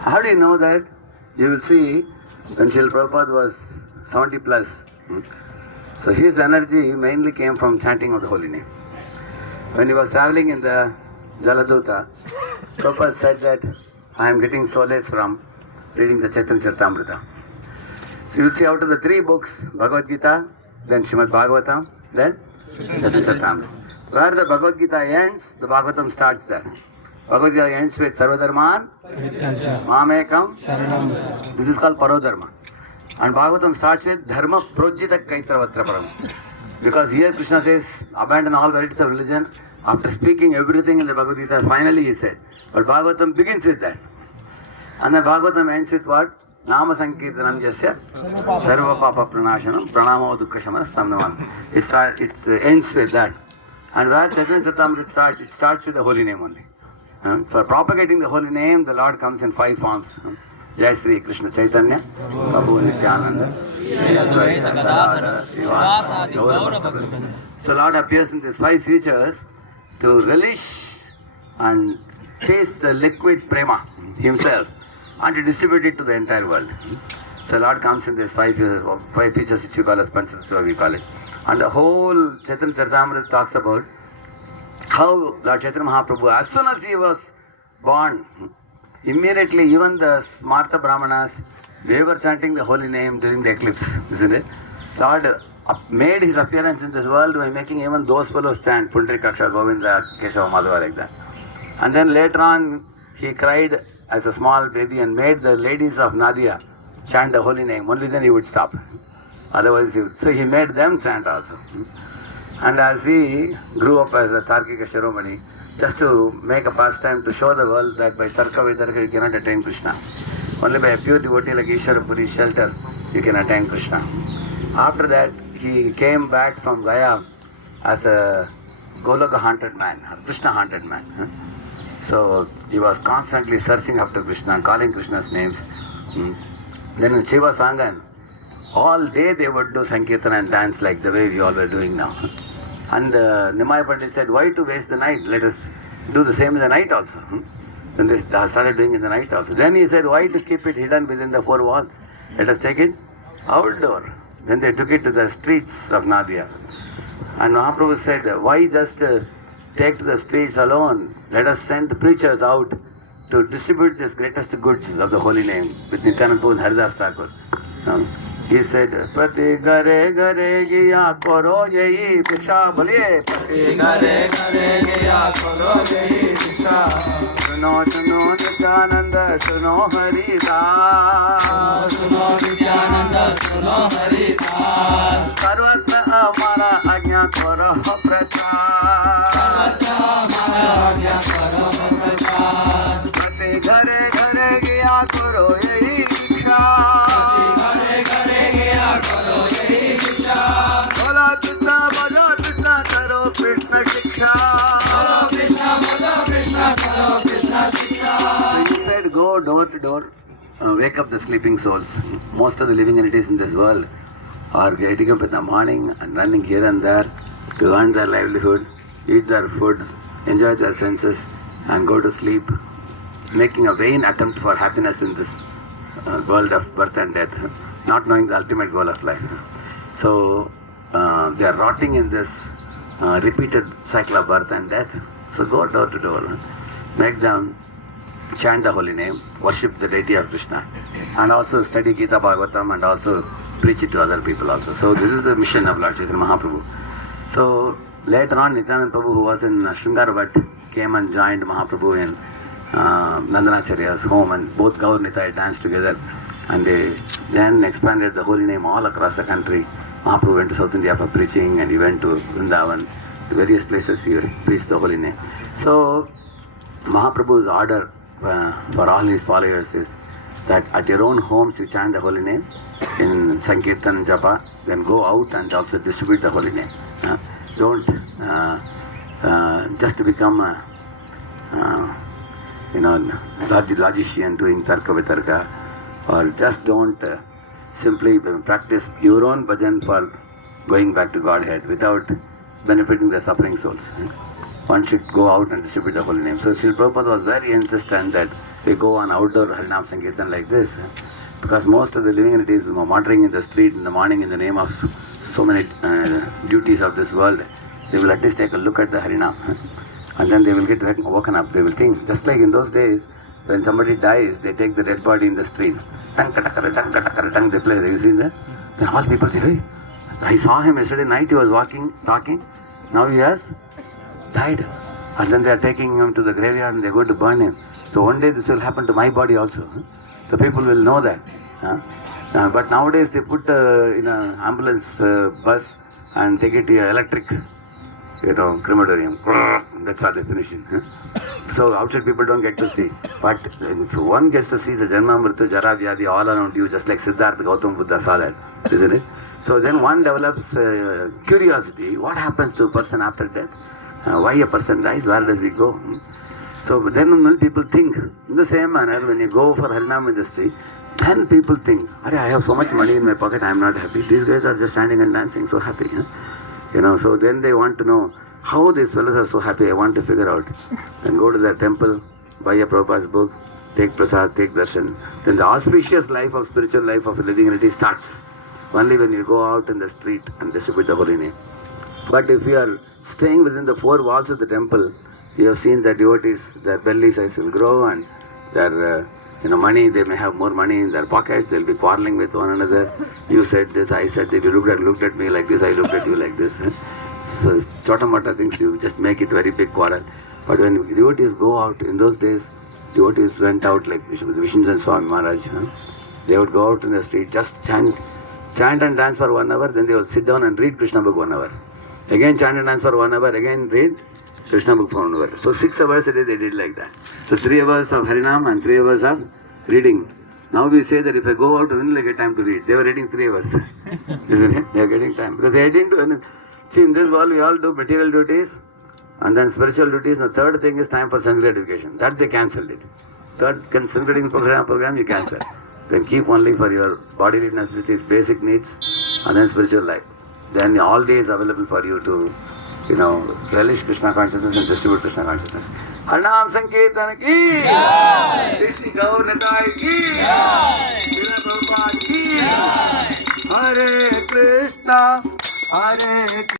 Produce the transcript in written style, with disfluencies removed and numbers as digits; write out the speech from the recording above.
How do you know that? You will see when Srila Prabhupada was 70 plus. So his energy mainly came from chanting of the holy name. When he was traveling in the Jaladuta, Prabhupada said that I am getting solace from reading the Chaitanya Charitamrita. So you will see out of the three books, Bhagavad Gita, then Srimad Bhagavatam, then Chaitanya Charitamrita. Where the Bhagavad Gita ends, the Bhagavatam starts there. Bhagavad Gita ends with Sarvadharman, Mamekam, Saranam. This is called Parodharma. And Bhagavatam starts with Dharma Projita Kaitravatra Param. Because here Krishna says, abandon all varieties of religion. After speaking everything in the Bhagavad Gita, finally he said. But Bhagavatam begins with that. And then Bhagavatam ends with what? Nama Sankirtanam Jasya Sarva Papa Pranashanam Pranamo Dukkha Shamanas Tamnaman. It ends with that. And where Chaitanya Charitamrita starts, it starts with the holy name only. For propagating the holy name, the Lord comes in 5 forms. Jai Sri Krishna Chaitanya, Prabhu Nityananda, Sri Advaita Gadadhara, Srivasa, Gaura Bhakta. So Lord appears in these 5 features to relish and taste the liquid prema himself and to distribute it to the entire world. So Lord comes in these 5 features which we call as Panchatattva, we call it. And the whole Chaitanya Charitamrita talks about how Lord Chaitanya Mahaprabhu, as soon as he was born, immediately even the Smarta Brahmanas, they were chanting the holy name during the eclipse, isn't it? Lord made his appearance in this world by making even those fellows chant Pundarikaksha, Govinda, Keshava, Madhava, like that. And then later on, he cried as a small baby and made the ladies of Nadia chant the holy name. Only then he would stop. Otherwise, so he made them chant also. And as he grew up as a Tarkika Shiromani, just to make a pastime to show the world that by Tarka Vitarka you cannot attain Krishna. Only by a pure devotee like Ishvara Puri shelter you can attain Krishna. After that, he came back from Gaya as a Goloka haunted man, Krishna haunted man. So he was constantly searching after Krishna, calling Krishna's names. Then in Shiva Sangan, all day they would do Sankirtan and dance like the way we all were doing now. And Nimai Pandit said, why to waste the night? Let us do the same in the night also. Then they started doing in the night also. Then he said, why to keep it hidden within the 4 walls? Let us take it outdoor. Then they took it to the streets of Nadia. And Mahaprabhu said, why just take to the streets alone? Let us send the preachers out to distribute this greatest goods of the holy name with Nityananda Prabhu and Haridas Thakur. He said, Prati gare gare giya koro yehi piksha boliye. Prati gare gare giya koro yehi piksha. Suno suno Nityananda suno Haridas. Suno Nityananda suno Haridas. Sarvatra amara ajna koro prachar. Sarvatra amara ajna koro prachar. Prati gare gare giya koro yehi piksha. He said, go door to door, wake up the sleeping souls. Most of the living entities in this world are getting up in the morning and running here and there to earn their livelihood, eat their food, enjoy their senses, and go to sleep, making a vain attempt for happiness in this world of birth and death, not knowing the ultimate goal of life. So they are rotting in this repeated cycle of birth and death. So go door to door, make them chant the holy name, worship the deity of Krishna, and also study Gita Bhagavatam and also preach it to other people also. So this is the mission of Lord Chaitanya Mahaprabhu. So later on, Nityananda Prabhu, who was in Shrungarvat, came and joined Mahaprabhu in Nandanacharya's home, and both Gaur Nitai danced together, and they then expanded the holy name all across the country. Mahaprabhu went to South India for preaching, and he went to Vrindavan, to various places he preached the holy name. So Mahaprabhu's order for all his followers is that at your own homes you chant the holy name in Sankirtan Japa, then go out and also distribute the holy name. Don't just become a logician doing Tarka Vitarka, or just don't simply practice your own bhajan for going back to Godhead without benefiting the suffering souls. One should go out and distribute the holy name. So Srila Prabhupada was very insistent that they go on outdoor Harinam Sankirtan like this. Because most of the living entities are muttering in the street in the morning in the name of so many duties of this world. They will at least take a look at the Harinam. And then they will get woken up. They will think, just like in those days, when somebody dies, they take the dead body in the street. Tang, katakara, tang, katakara, tang, they play. Have you seen that? Then all people say, hey, I saw him yesterday night, he was walking, talking. Now he has died. And then they are taking him to the graveyard and they are going to burn him. So one day this will happen to my body also. The people will know that. But nowadays they put in an ambulance bus and take it to an electric, crematorium. That's how they finish it. So outside people don't get to see. But if one gets to see the Janma Mrityu, Jara Vyadhi all around you, just like Siddhartha Gautam Buddha saw that, isn't it? So then one develops curiosity. What happens to a person after death? Why a person dies? Where does he go? So then only people think. In the same manner, when you go for Harinam industry, then people think, I have so much money in my pocket, I am not happy. These guys are just standing and dancing, so happy. So then they want to know how these fellows are so happy. I want to figure out. Then go to the temple, buy a Prabhupada's book, take prasad, take darshan. Then the auspicious life of spiritual life of a living entity starts. Only when you go out in the street and distribute the holy name. But if you are staying within the four walls of the temple, you have seen that devotees, their belly size will grow and their money, they may have more money in their pockets, they'll be quarreling with one another. You said this, I said that, you looked at me like this, I looked at you like this. So chota-mota things, you just make it very big quarrel. But when devotees go out, in those days, devotees went out like Vishnu Swami Maharaj. They would go out in the street, just chant and dance for 1 hour, then they will sit down and read Krishna book 1 hour. Again chant and dance for 1 hour, again read Krishna book for 1 hour. So 6 hours a day they did like that. So 3 hours of Harinam and 3 hours of reading. Now we say that if I go out, when will I get time to read? They were reading 3 hours. Isn't it? They are getting time. Because they didn't do anything. See, in this world we all do material duties and then spiritual duties. And the third thing is time for sense gratification. That they cancelled it. Third sense gratification program you cancel. Then keep only for your bodily necessities, basic needs, and then spiritual life. Then all day is available for you to, relish Krishna consciousness and distribute Krishna consciousness. Harinam Sankirtan ki, Shri Shri Gaur Nitai ki, Srila Prabhupada ki, Hare Krishna, Hare Krishna.